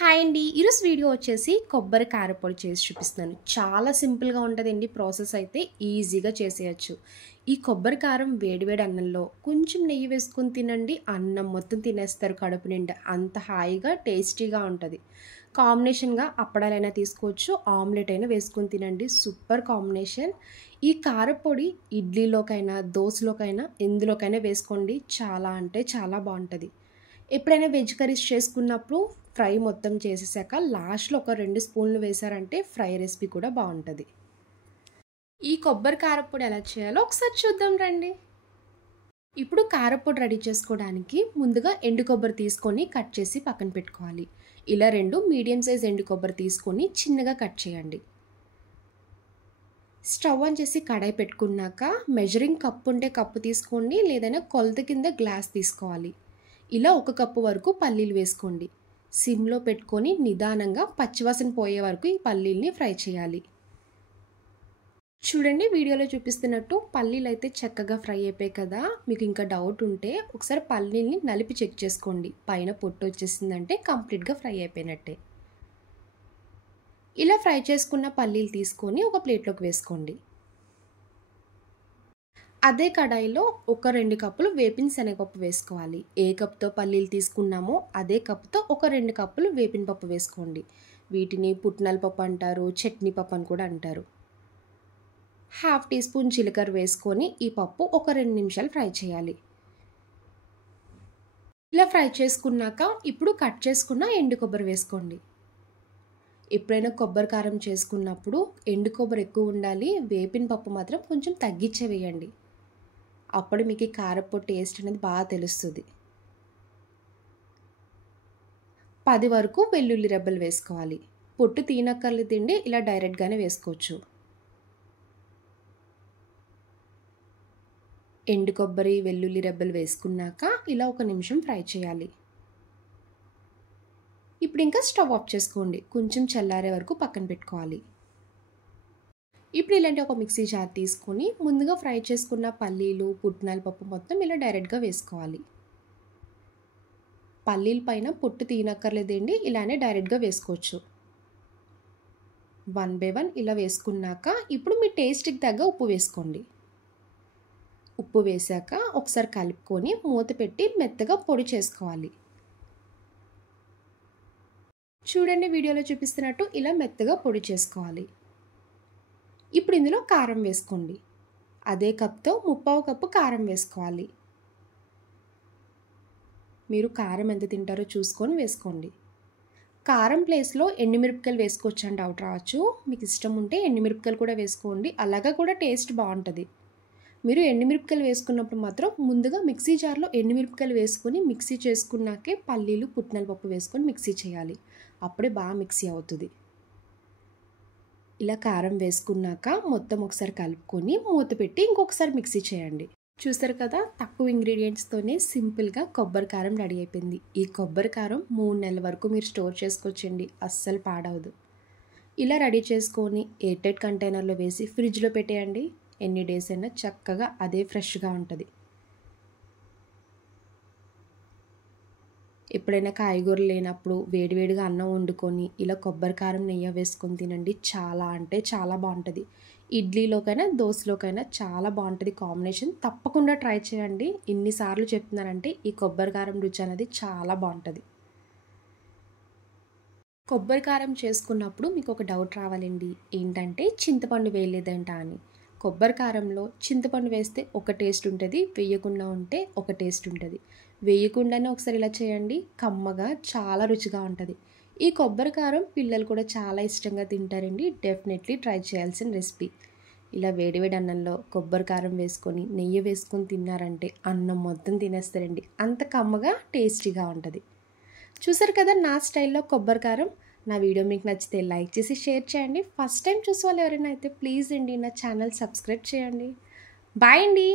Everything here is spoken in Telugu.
హాయ్ అండి. ఈరోజు వీడియో వచ్చేసి కొబ్బరి కారపొడి చేసి చూపిస్తున్నాను. చాలా సింపుల్గా ఉంటుందండి. ప్రాసెస్ అయితే ఈజీగా చేసేయచ్చు. ఈ కొబ్బరి కారం వేడివేడి అన్నంలో కొంచెం నెయ్యి వేసుకొని తినండి, అన్నం మొత్తం తినేస్తారు కడుపు నిండా. అంత హాయిగా టేస్టీగా ఉంటుంది. కాంబినేషన్గా అప్పడాలైనా తీసుకోవచ్చు, ఆమ్లెట్ అయినా వేసుకొని తినండి. Super combination. ఈ కారపొడి ఇడ్లీలోకైనా దోశలోకైనా ఎందులోకైనా వేసుకోండి. చాలా అంటే చాలా బాగుంటుంది. ఎప్పుడైనా వెజ్ కర్రీస్ చేసుకున్నప్పుడు ఫ్రై మొత్తం చేసేసాక లాస్ట్లో ఒక 2 స్పూన్లు వేశారంటే ఫ్రై రెసిపీ కూడా బాగుంటుంది. ఈ కొబ్బరి కారపొడి ఎలా చేయాలో ఒకసారి చూద్దాం రండి. ఇప్పుడు కారపొడి రెడీ చేసుకోవడానికి ముందుగా ఎండు కొబ్బరి తీసుకొని కట్ చేసి పక్కన పెట్టుకోవాలి. ఇలా 2 మీడియం సైజ్ ఎండు కొబ్బరి తీసుకొని చిన్నగా కట్ చేయండి. స్టవ్ ఆన్ చేసి కడాయి పెట్టుకున్నాక మెజరింగ్ కప్పు ఉంటే కప్పు తీసుకోండి, లేదైనా కొలత కింద గ్లాస్ తీసుకోవాలి. ఇలా 1 కప్పు వరకు పల్లీలు వేసుకోండి. సిమ్లో పెట్టుకొని నిదానంగా పచ్చివాసన పోయే వరకు ఈ పల్లీల్ని ఫ్రై చేయాలి. చూడండి, వీడియోలో చూపిస్తున్నట్టు పల్లీలు అయితే చక్కగా ఫ్రై అయిపోయాయి కదా. మీకు ఇంకా డౌట్ ఉంటే ఒకసారి పల్లీల్ని నలిపి చెక్ చేసుకోండి. పైన పొట్టు వచ్చేసిందంటే కంప్లీట్గా ఫ్రై అయిపోయినట్టే. ఇలా ఫ్రై చేసుకున్న పల్లీలు తీసుకొని ఒక ప్లేట్లోకి వేసుకోండి. అదే కడాయిలో ఒక 2 కప్పులు వేపిన శనగపప్పు వేసుకోవాలి. ఏ కప్తో పల్లీలు తీసుకున్నామో అదే కప్తో ఒక 2 కప్పులు వేపిన పప్పు వేసుకోండి. వీటిని పుట్నాల పప్పు అంటారు, చట్నీ పప్పు అని కూడా అంటారు. ½ టీ స్పూన్ జీలకర్ర వేసుకొని ఈ పప్పు ఒక 2 నిమిషాలు ఫ్రై చేయాలి. ఇలా ఫ్రై చేసుకున్నాక ఇప్పుడు కట్ చేసుకున్న ఎండు కొబ్బరి వేసుకోండి. ఎప్పుడైనా కొబ్బరి కారం చేసుకున్నప్పుడు ఎండు కొబ్బరి ఎక్కువ ఉండాలి, వేపిన పప్పు మాత్రం కొంచెం తగ్గించే వేయండి. అప్పుడు మీకు ఈ కారపొడి టేస్ట్ అనేది బాగా తెలుస్తుంది. 10 వరకు వెల్లుల్లి రెబ్బలు వేసుకోవాలి. పొట్టు తీనక్కర్లేదండి, ఇలా డైరెక్ట్గానే వేసుకోవచ్చు. ఎండు కొబ్బరి వెల్లుల్లి రెబ్బలు వేసుకున్నాక ఇలా 1 నిమిషం ఫ్రై చేయాలి. ఇప్పుడు ఇంకా స్టవ్ ఆఫ్ చేసుకోండి. కొంచెం చల్లారే వరకు పక్కన పెట్టుకోవాలి. ఇప్పుడు ఇలాంటి ఒక మిక్సీ జార్ తీసుకొని ముందుగా ఫ్రై చేసుకున్న పల్లీలు, పుట్నాల పప్పు మొత్తం ఇలా డైరెక్ట్గా వేసుకోవాలి. పల్లీల పైన పొట్టు తీనక్కర్లేదండి, ఇలానే డైరెక్ట్గా వేసుకోవచ్చు. 1 బై 1 ఇలా వేసుకున్నాక ఇప్పుడు మీ టేస్ట్కి తగ్గ ఉప్పు వేసుకోండి. ఉప్పు వేసాక ఒకసారి కలుపుకొని మూత పెట్టి మెత్తగా పొడి చేసుకోవాలి. చూడండి, వీడియోలో చూపిస్తున్నట్టు ఇలా మెత్తగా పొడి చేసుకోవాలి. ఇప్పుడు ఇందులో కారం వేసుకోండి. అదే కప్తో 3/4 కప్పు కారం వేసుకోవాలి. మీరు కారం ఎంత తింటారో చూసుకొని వేసుకోండి. కారం ప్లేస్లో ఎండుమిరపకాయలు వేసుకోవచ్చు అని డౌట్ రావచ్చు. మీకు ఇష్టం ఉంటే ఎండుమిరపకాయలు కూడా వేసుకోండి, అలాగా కూడా టేస్ట్ బాగుంటుంది. మీరు ఎండుమిరపకాయలు వేసుకున్నప్పుడు మాత్రం ముందుగా మిక్సీ జార్లో ఎండుమిరపకాయలు వేసుకొని మిక్సీ చేసుకున్నాకే పల్లీలు, పుట్నాల పప్పు వేసుకొని మిక్సీ చేయాలి. అప్పుడే బాగా మిక్సీ అవుతుంది. ఇలా కారం వేసుకున్నాక మొత్తం ఒకసారి కలుపుకొని మూత పెట్టి ఇంకొకసారి మిక్సీ చేయండి. చూసారు కదా, తక్కువ ఇంగ్రీడియంట్స్తోనే సింపుల్గా కొబ్బరి కారం రెడీ అయిపోయింది. ఈ కొబ్బరి కారం 3 నెలల వరకు మీరు స్టోర్ చేసుకోవచ్చండి, అస్సలు పాడవదు. ఇలా రెడీ చేసుకొని ఎయిర్ టైట్ కంటైనర్లో వేసి ఫ్రిడ్జ్లో పెట్టేయండి. ఎన్ని డేస్ అయినా చక్కగా అదే ఫ్రెష్గా ఉంటుంది. ఎప్పుడైనా కాయగూరలు లేనప్పుడు వేడివేడిగా అన్నం వండుకొని ఇలా కొబ్బరి కారం నెయ్యి వేసుకొని తినండి. చాలా అంటే చాలా బాగుంటుంది. ఇడ్లీలోకైనా దోశలోకైనా చాలా బాగుంటుంది కాంబినేషన్. తప్పకుండా ట్రై చేయండి. ఇన్నిసార్లు చెప్తున్నానంటే ఈ కొబ్బరి కారం రుచి అనేది చాలా బాగుంటుంది. కొబ్బరి కారం చేసుకున్నప్పుడు మీకు ఒక డౌట్ రావాలండి, ఏంటంటే చింతపండు వేయలేదంట అని. కొబ్బరి కారంలో చింతపండు వేస్తే ఒక టేస్ట్ ఉంటుంది, వేయకుండా ఉంటే ఒక టేస్ట్ ఉంటుంది. వేయకుండానే ఒకసారి ఇలా చేయండి, కమ్మగా చాలా రుచిగా ఉంటుంది. ఈ కొబ్బరి కారం పిల్లలు కూడా చాలా ఇష్టంగా తింటారండి. డెఫినెట్లీ ట్రై చేయాల్సిన రెసిపీ. ఇలా వేడివేడి అన్నంలో కొబ్బరి కారం వేసుకొని నెయ్యి వేసుకొని తిన్నారంటే అన్నం మొత్తం తినేస్తారండి. అంత కమ్మగా టేస్టీగా ఉంటుంది. చూసారు కదా నా స్టైల్లో కొబ్బరి కారం. నా వీడియో మీకు నచ్చితే లైక్ చేసి షేర్ చేయండి. ఫస్ట్ టైం చూసే వాళ్ళు ఎవరైనా అయితే ప్లీజ్ అండి నా ఛానల్ సబ్స్క్రైబ్ చేయండి. బాయ్ అండి.